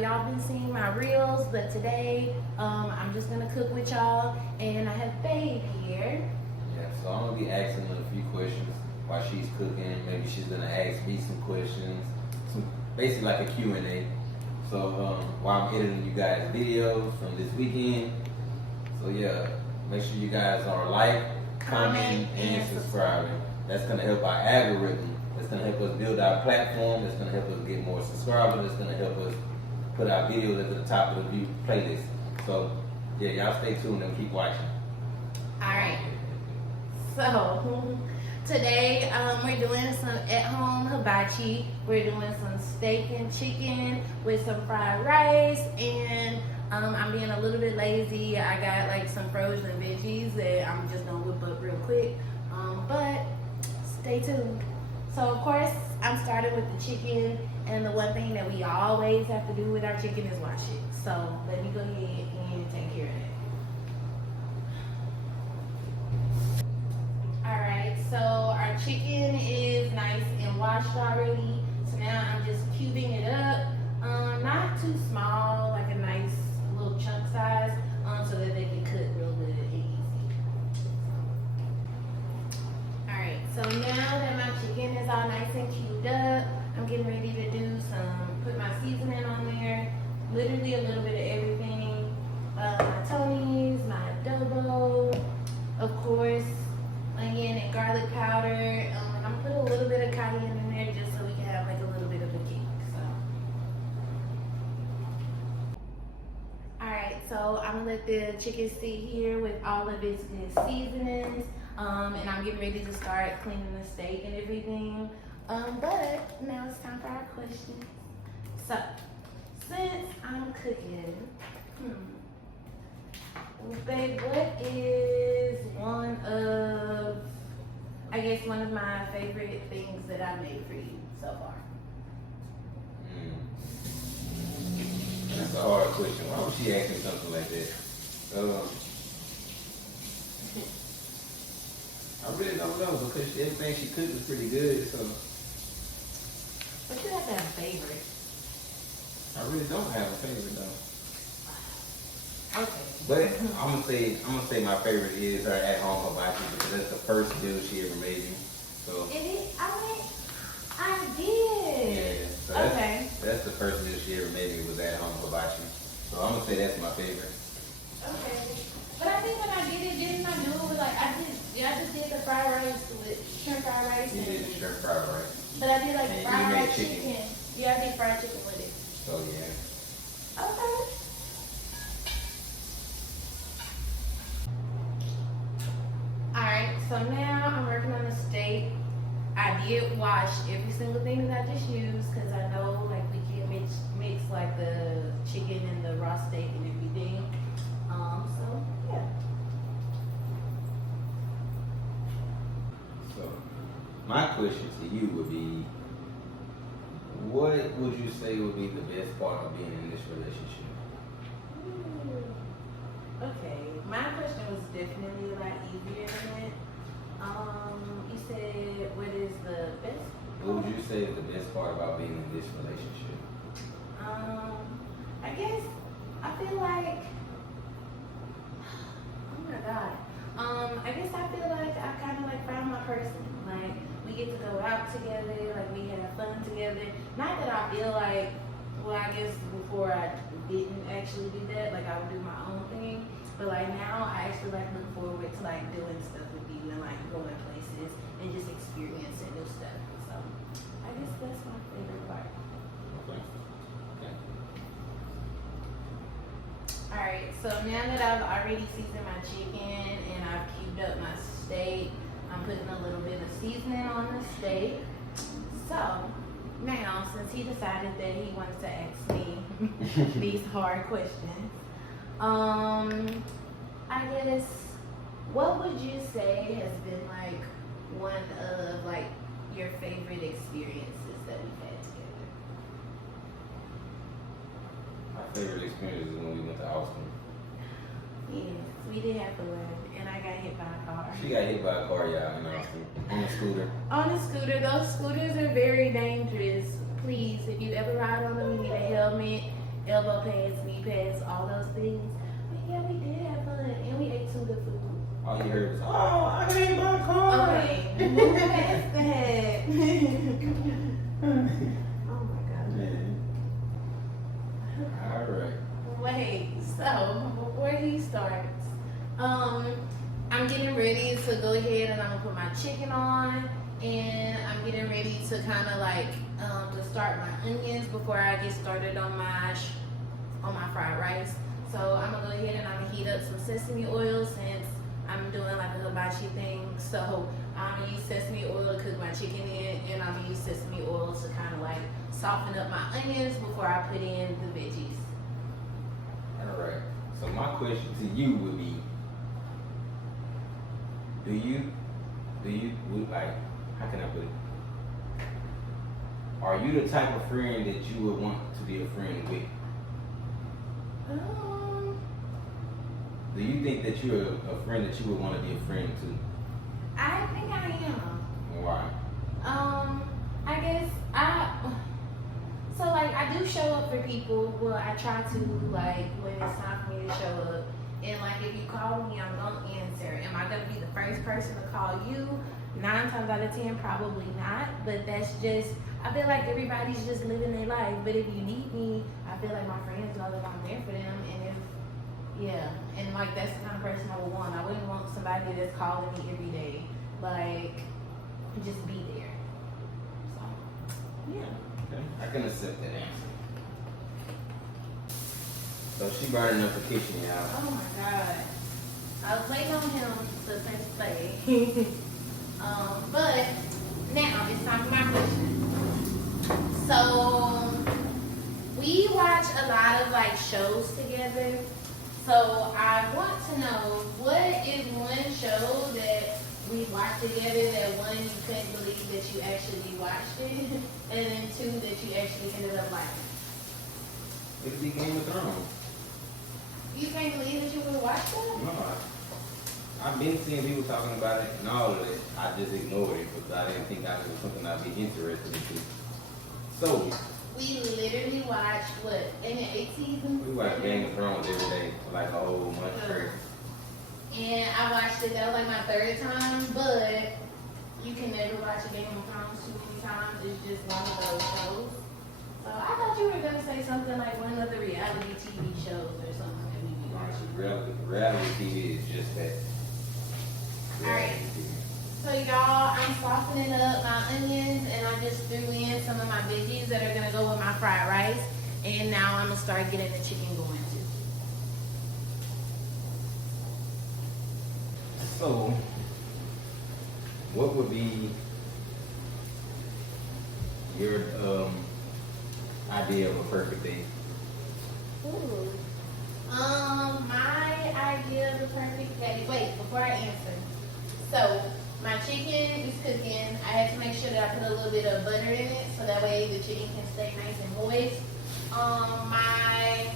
y'all been seeing my reels, but today I'm just gonna cook with y'all, and I have Babe here. Yeah, so I'm gonna be asking her a few questions while she's cooking. Maybe she's gonna ask me some questions, basically like a Q&A. So while I'm editing you guys' videos from this weekend, so yeah, make sure you guys are like, comment, and subscribing. That's gonna help our algorithm. That's gonna help us build our platform. That's gonna help us get more subscribers. That's gonna help us put our videos at the top of the view playlist. So yeah, y'all stay tuned and keep watching. All right. So today we're doing some at-home hibachi. We're doing some steak and chicken with some fried rice, and I'm being a little bit lazy. I got like some frozen veggies that I'm just gonna whip up real quick. But stay tuned. So of course I'm starting with the chicken, and the one thing that we always have to do with our chicken is wash it. So let me go ahead and take care of that. Alright, so our chicken is nice and washed already. So now I'm just cubing it up. Not too small, like a nice little chunk size, so that they can cook real good and easy. Alright, so now that my chicken is all nice and cubed up, I'm getting ready to put my seasoning on there. Literally a little bit of everything. My Tony's, my adobo, of course, onion and garlic powder. I'm gonna put a little bit of cayenne in there just so we can have like a little bit of a kick. Alright, so I'm gonna let the chicken sit here with all of its good seasonings. And I'm getting ready to start cleaning the steak and everything. But now it's time for our questions. So, since I'm cooking, babe, what is one of my favorite things that I made for you so far? That's a hard question. Why would she ask me something like that? I really don't know, because everything she cooked was pretty good, so. But you have to have a favorite. I really don't have a favorite though. Okay. But I'm gonna say my favorite is her at-home hibachi, because that's the first meal she ever made me. So. It is. I did. Yeah. So that's the first meal she ever made me was at-home hibachi. So I'm gonna say that's my favorite. Okay. But I think when I did it, didn't I do it with like I just did the fried rice with shrimp fried rice. You did the shrimp fried rice. But I did like and fried rice chicken. Yeah, I did fried chicken with it. So yeah. Okay. Alright, so now I'm working on the steak. I did wash every single thing that I just used, because I know like we can't mix like the chicken and the raw steak and everything. So yeah. So my question to you would be, what would you say would be the best part of being in this relationship? Okay, my question was definitely a lot easier than that. You said, what is the best? What would you say is the best part about being in this relationship? I guess I feel like, oh my God. I guess I feel like I kind of like found my person. Like we get to go out together, like we have fun together. Not that I feel like, well, I guess before I didn't actually do that, like I would do my own thing. But like now I actually like look forward to like doing stuff with you and like going places and just experiencing new stuff. So I guess that's my favorite part. Okay. Okay. Alright, so now that I've already seasoned my chicken and I've cubed up my steak, I'm putting a little bit of seasoning on the steak. So now, since he decided that he wants to ask me these hard questions, I guess, what would you say has been like one of like your favorite experiences that we've had together? My favorite experience is when we went to Austin. Yes, we did have fun, and I got hit by a car. She got hit by a car, y'all, in Austin, on a scooter. On a scooter. Those scooters are very dangerous. Please, if you ever ride on them, you need a helmet. elbow pads, knee pads, all those things. But yeah, we did have fun, and we ate some good food. All you heard was, oh, I made my car. Okay, move past that. Oh my god. Man. All right. Wait, so before he starts, I'm getting ready to go ahead and I'm gonna put my chicken on, and I'm getting ready to kind of like to start my onions before I get started on my fried rice. So I'm gonna go ahead and I'm gonna heat up some sesame oil since I'm doing like a hibachi thing. So I'm gonna use sesame oil to cook my chicken in, and I'm gonna use sesame oil to kind of like soften up my onions before I put in the veggies. All right. So my question to you would be, do you like, how can I put it? Are you the type of friend that you would want to be a friend with? Do you think that you're a friend that you would want to be a friend to? I think I am. Why? I guess so like I do show up for people. Well, I try to, like, when it's time for me to show up. And like if you call me, I'm gonna answer. Am I gonna be the first person to call you? 9 times out of 10, probably not. But that's just, I feel like everybody's just living their life. But if you need me, I feel like my friends know that I'm there for them. And yeah, and like that's the kind of person I would want. I wouldn't want somebody that's calling me every day. Like, just be there. So, yeah. Okay, I can accept that answer. So she burning up the kitchen, y'all. Oh my god. I was waiting on him to say. But now it's time for my question. So we watch a lot of like shows together. So I want to know, what is one show that we watched together that, one, you couldn't believe that you actually watched it, and then 2, that you actually ended up liking? It'd be Game of Thrones. You can't believe that you would watch that? No, I've been seeing people talking about it and all of it. I just ignored it because I didn't think that was something I'd be interested in. So we literally watched, what, in the 8th season? We watch Game of Thrones every day for like a whole month straight. And I watched it, that was like my 3rd time, but you can never watch a Game of Thrones too many times. It's just one of those shows. So I thought you were going to say something like one of the reality TV shows or something that we be watching. Reality TV is just that. Alright. So y'all, I'm softening up my onions, and I just threw in some of my veggies that are gonna go with my fried rice. And now I'm gonna start getting the chicken going too. So, what would be your idea of a perfect day? Ooh. My idea of a perfect day. Wait, before I answer. So, my chicken is cooking. I had to make sure that I put a little bit of butter in it so that way the chicken can stay nice and moist. My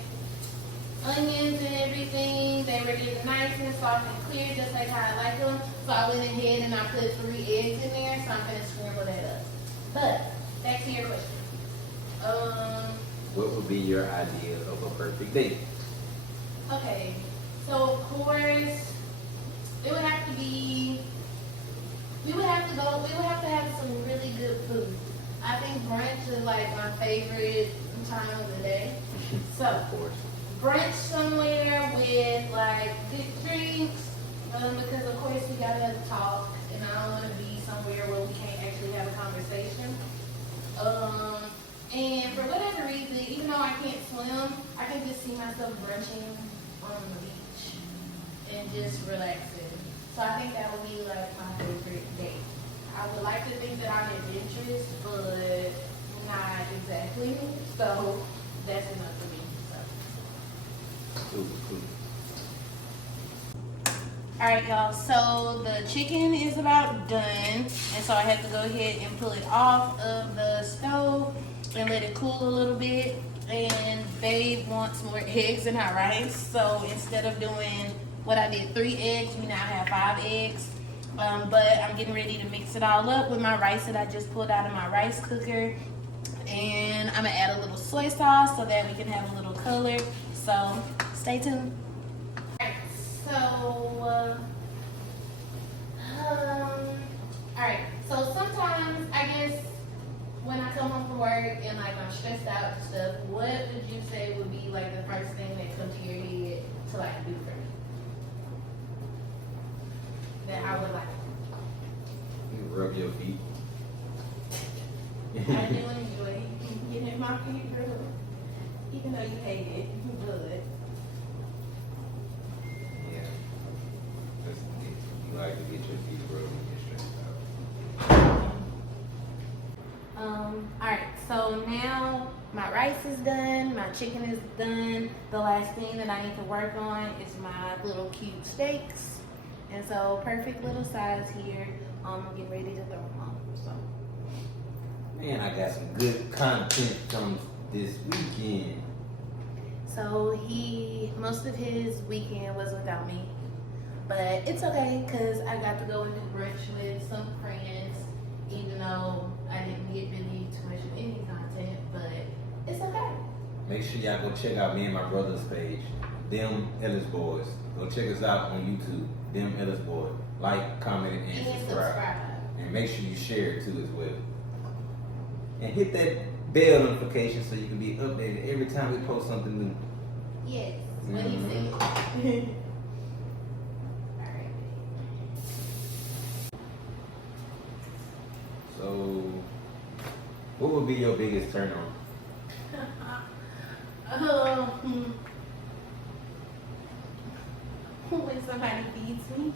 onions and everything, they were getting nice and soft and clear, just like how I like them. So I went ahead and I put 3 eggs in there, so I'm going to scramble that up. But, back to your question. What would be your idea of a perfect day? Okay, so of course, it would have to be, we would have to have some really good food. I think brunch is like my favorite time of the day. So, Of course. brunch somewhere with like good drinks, because of course we gotta have a talk, and I don't want to be somewhere where we can't actually have a conversation. And for whatever reason, even though I can't swim, I can just see myself brunching on the beach and just relaxing. So I think that would be like my favorite day. I would like to think that I'm adventurous, but not exactly. So that's enough for me. So. Cool. Alright y'all, so the chicken is about done, and so I have to go ahead and pull it off of the stove and let it cool a little bit. And Babe wants more eggs in our rice, so instead of doing what I did, 3 eggs, we now have 5 eggs. But I'm getting ready to mix it all up with my rice that I just pulled out of my rice cooker. And I'm gonna add a little soy sauce so that we can have a little color. So stay tuned. Alright, so alright, so sometimes I guess when I come home from work and like I'm stressed out and stuff, what would you say would be like the first thing that comes to your head to like do for me? That I would like. You rub your feet. I do enjoy getting my feet rubbed, even though you hate it, but Yeah. You like to get your feet rubbed when you're stressed out. Alright, so now my rice is done, my chicken is done. The last thing that I need to work on is my little cute steaks. And so perfect little size here. I'm getting ready to throw them on. So Man, I got some good content from this weekend. So most of his weekend was without me, but it's okay because I got to go and do brunch with some friends, even though I didn't get really too much of any content, but it's okay. Make sure y'all go check out me and my brother's page, Them Ellis Boys. Go check us out on YouTube, Them Ellis Boys. Like, comment, and subscribe. And make sure you share it too as well. And hit that bell notification so you can be updated every time we post something new. Yes, what he said. Alright. So, what would be your biggest turn on? When somebody feeds me.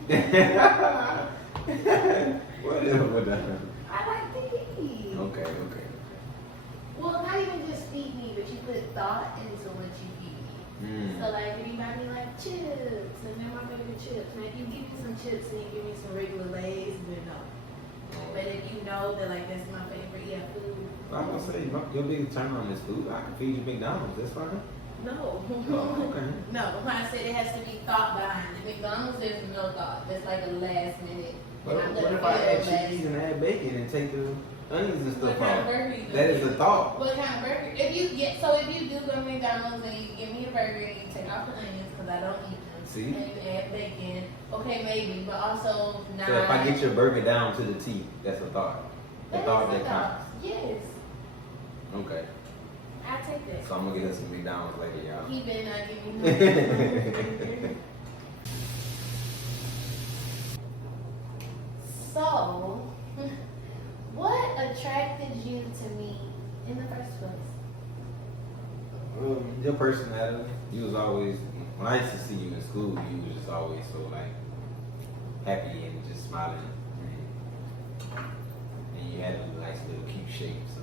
Whatever. I like to eat. Okay. Well, not even just feed me, but you put thought into what you eat. So like everybody like chips, and they're my favorite chips. Now if you give me some chips and you give me some regular Lay's, then no. But if you know that like that's my favorite, food. I'm gonna say your biggest turn on is food. I can feed you McDonald's. That's fine. No. Oh, okay. No, I said it has to be thought behind it. McDonald's, there's no thought. That's like a last minute. What if I add cheese and add bacon and take the onions and stuff What kind off? of burger you That gonna is a get? thought. What kind of burger? If you do go to McDonald's and you give me a burger and you take off the onions because I don't eat them. See? And you add bacon. Okay, maybe, but also not. So if I get your burger down to the T, that's a thought. The thought that counts. Yes, Okay. I take that. So I'm gonna get us some McDonald's later, y'all. He better not give me no. So, what attracted you to me in the first place? Your personality. You was always, when I used to see you in school, you was just always so like happy and just smiling. And you had a nice little cute shape. So.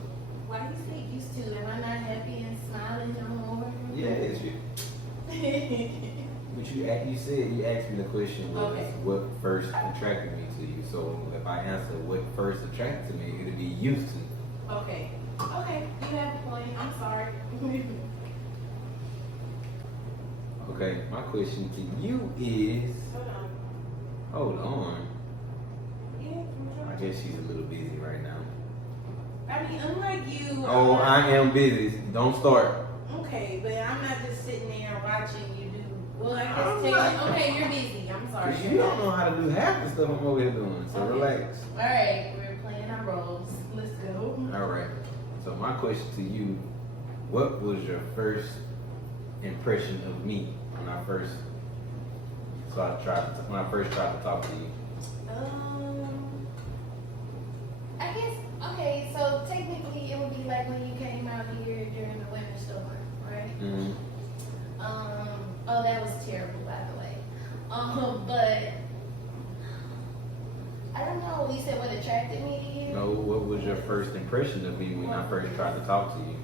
Why do you say used to? Am I not happy and smiling no more? Yeah, it's you. But you said you asked me the question was what first attracted me to you. So if I answer what first attracted me, it'd be used to. Okay, you have a point. I'm sorry. Okay, my question to you is. Hold on. Yeah, I guess she's a little busy right now. I mean, unlike you. Oh, I am busy. Don't start. Okay, but I'm not just sitting there watching you do. Well, I guess okay, you're busy. I'm sorry. Cause you don't know how to do half the stuff I'm over here doing. So relax. All right, we're playing our roles. Let's go. All right. So my question to you: what was your first impression of me when I first tried to talk to you? I guess okay. So technically, it would be like when you came out here during the winter storm, right? Mm-hmm. Oh, that was terrible, by the way. But I don't know. You said what attracted me to you? No, what was your first impression of me when I first tried to talk to you?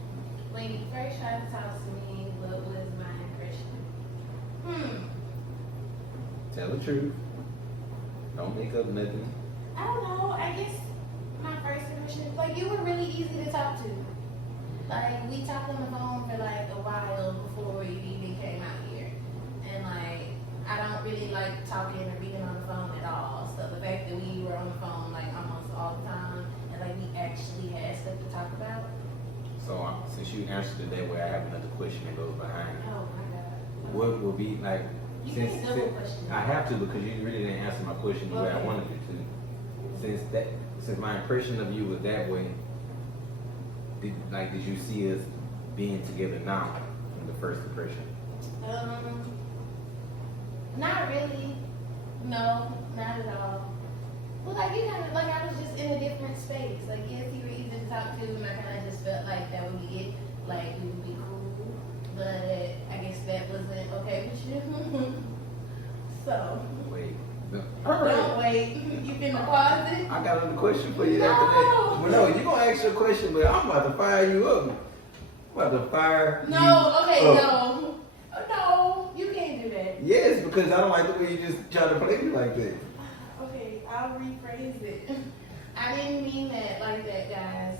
When you first tried to talk to me, what was my impression? Tell the truth. Don't make up nothing. I don't know. I guess my first impression, like you were really easy to talk to. Like we talked on the phone for like a while before you even came out here, and like I don't really like talking or being on the phone at all. So the fact that we were on the phone like almost all the time, and like we actually had stuff to talk about. since you answered it that way, I have another question that goes behind it. Oh my God. What will be like? You Since can't double question. I have to because you really didn't answer my question the way I Okay. wanted you to. Since my impression of you was that way, did you see us being together now from the first impression? Not really. No, not at all. Well, like you kind of like I was just in a different space. Like yes, you were easy to talk to, and I kind of just felt like that would be it. Like we would be cool, but I guess that wasn't okay with you. So Wait. don't wait. You finna pause it? I got another question for you No. after that. Well, no, you gonna ask your question, but I'm about to fire you up. I'm about to fire you No. Okay. up. No. No. You can't do that. Yes, because I don't like the way you just try to play me like that. Okay, I'll rephrase it. I didn't mean that like that, guys.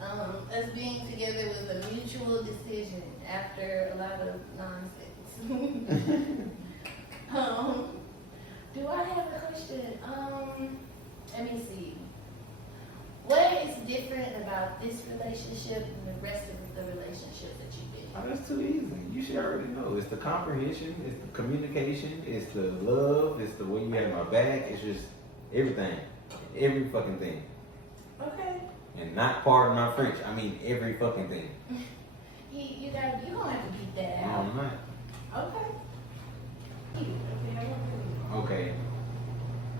Us being together was a mutual decision after a lot of nonsense. Do I have a question? Let me see. What is different about this relationship and the rest of the relationship that you've been in? Oh, that's too easy. You should already know. It's the comprehension, it's the communication, it's the love, it's the way you have my back. It's just everything, every fucking thing. Okay. And not pardon my French. I mean every fucking thing. You gonna have to beat that No, out. I'm not. Okay. Okay, I won't do it. Okay,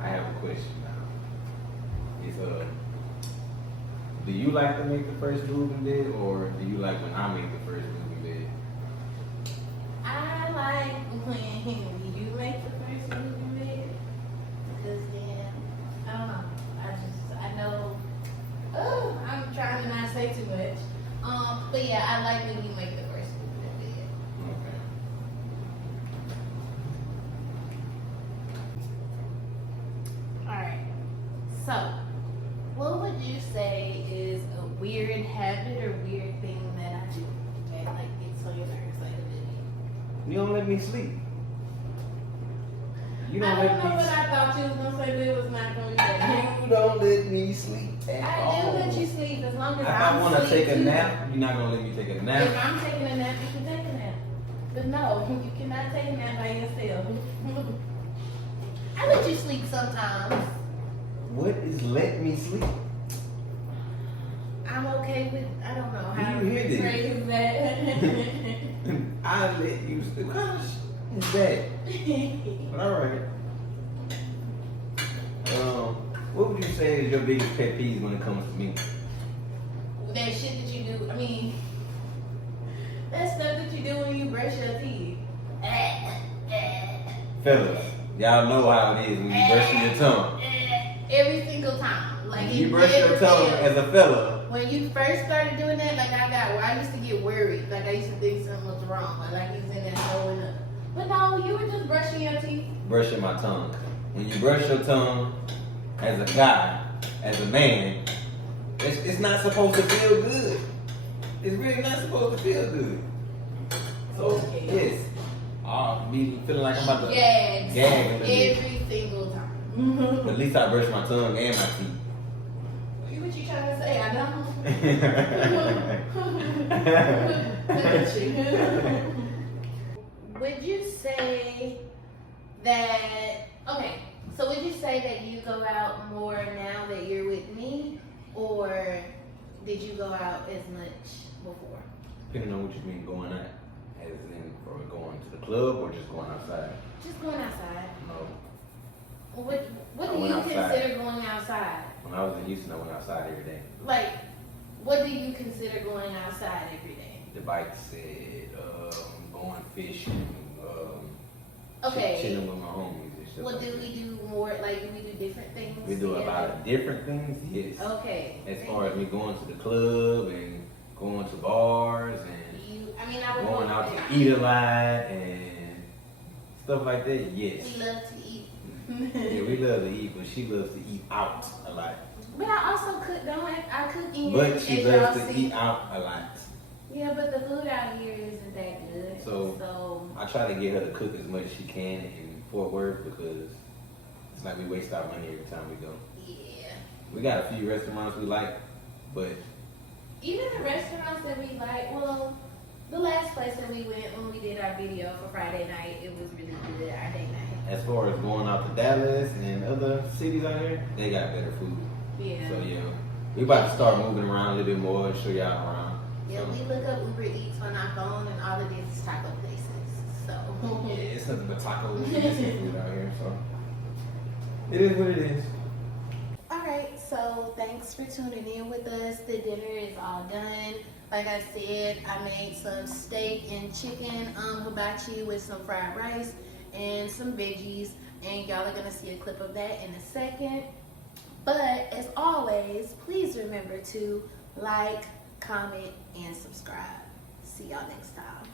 I have a question now. It's do you like to make the first move in bed, or do you like when I make the first move in bed? I like when you make the first move in bed, because then, I don't know, I know, I'm trying to not say too much, but yeah, I like when you make the first move in bed. Okay. Alright, so, what would you say is a weird habit or weird thing that I do that like gets on your nerves like a bit? You don't let me sleep. You I don't don't let know me what I thought you was gonna say, but it was not gonna be that. You don't let me sleep at I all. do let you sleep as long as If I I'm want to asleep take a too. nap, you're not gonna let me take a If nap. I'm taking a nap, you can take a nap. But no, you cannot take a nap by yourself. I let you sleep sometimes. What is let me sleep? I'm okay with, I don't know how You hear this? phrase that. I let you sleep. What kind of shit is that? But all right. What would you say is your biggest pet peeve when it comes to me? That shit that you do, I mean, that stuff that you do when you brush your teeth. Fellas, y'all know how it is when you brushing your tongue. Every single time. Like When you it brush your never tongue fails. as a fella, When you first started doing that, like I used to get worried. Like I used to think something was wrong. Like he was in there throwing up. But no, you were just brushing your teeth. brushing my tongue. When you brush your tongue as a guy, as a man, it's not supposed to feel good. It's really not supposed to feel good. So, Okay. yes, I'll be feeling like I'm about to Gags. gag a little bit. Every single time. But at least I brush my tongue and my What you trying to say? I know. teeth. Would you say that, okay, so would you say that you go out more now that you're with me, or did you go out as much before? Depending on what you mean going out, as in for going to the club or just going outside. Just going outside. No. What I do went you outside. consider going outside? When I was in Houston, I went outside every day. Like, what do you consider going outside every day? The bike said, going fishing, Okay. chilling with my homies and stuff. What like do that. we do more? Like, do we do different things? We do a lot together? of different things, yes. Okay. As far as me going to the club and going to bars and I would going go out there. to eat a lot and stuff like that, yes. We love to eat. Yeah, we love to eat, but she loves to eat out a lot. But I also cook, don't I cook in here, But she as loves y'all to see. eat out a lot. Yeah, but the food out here isn't that good. So I try to get her to cook as much as she can in Fort Worth because it's like we waste our money every time we go. yeah. We got a few restaurants we like, but even the restaurants that we like, well, the last place that we went when we did our video for Friday night, it was really good, our date night. As far as going out to Dallas and other cities out here, they got better food. Yeah. So yeah, we about to start moving around a little bit more and show y'all around. Yeah, So, we look up Uber Eats on our phone and all it is taco places. So yeah, it's nothing but tacos and seafood out here. So it is what it is. Alright, so thanks for tuning in with us. The dinner is all done. Like I said, I made some steak and chicken hibachi with some fried rice and some veggies, and y'all are gonna see a clip of that in a second. But as always, please remember to like, comment, and subscribe. See y'all next time.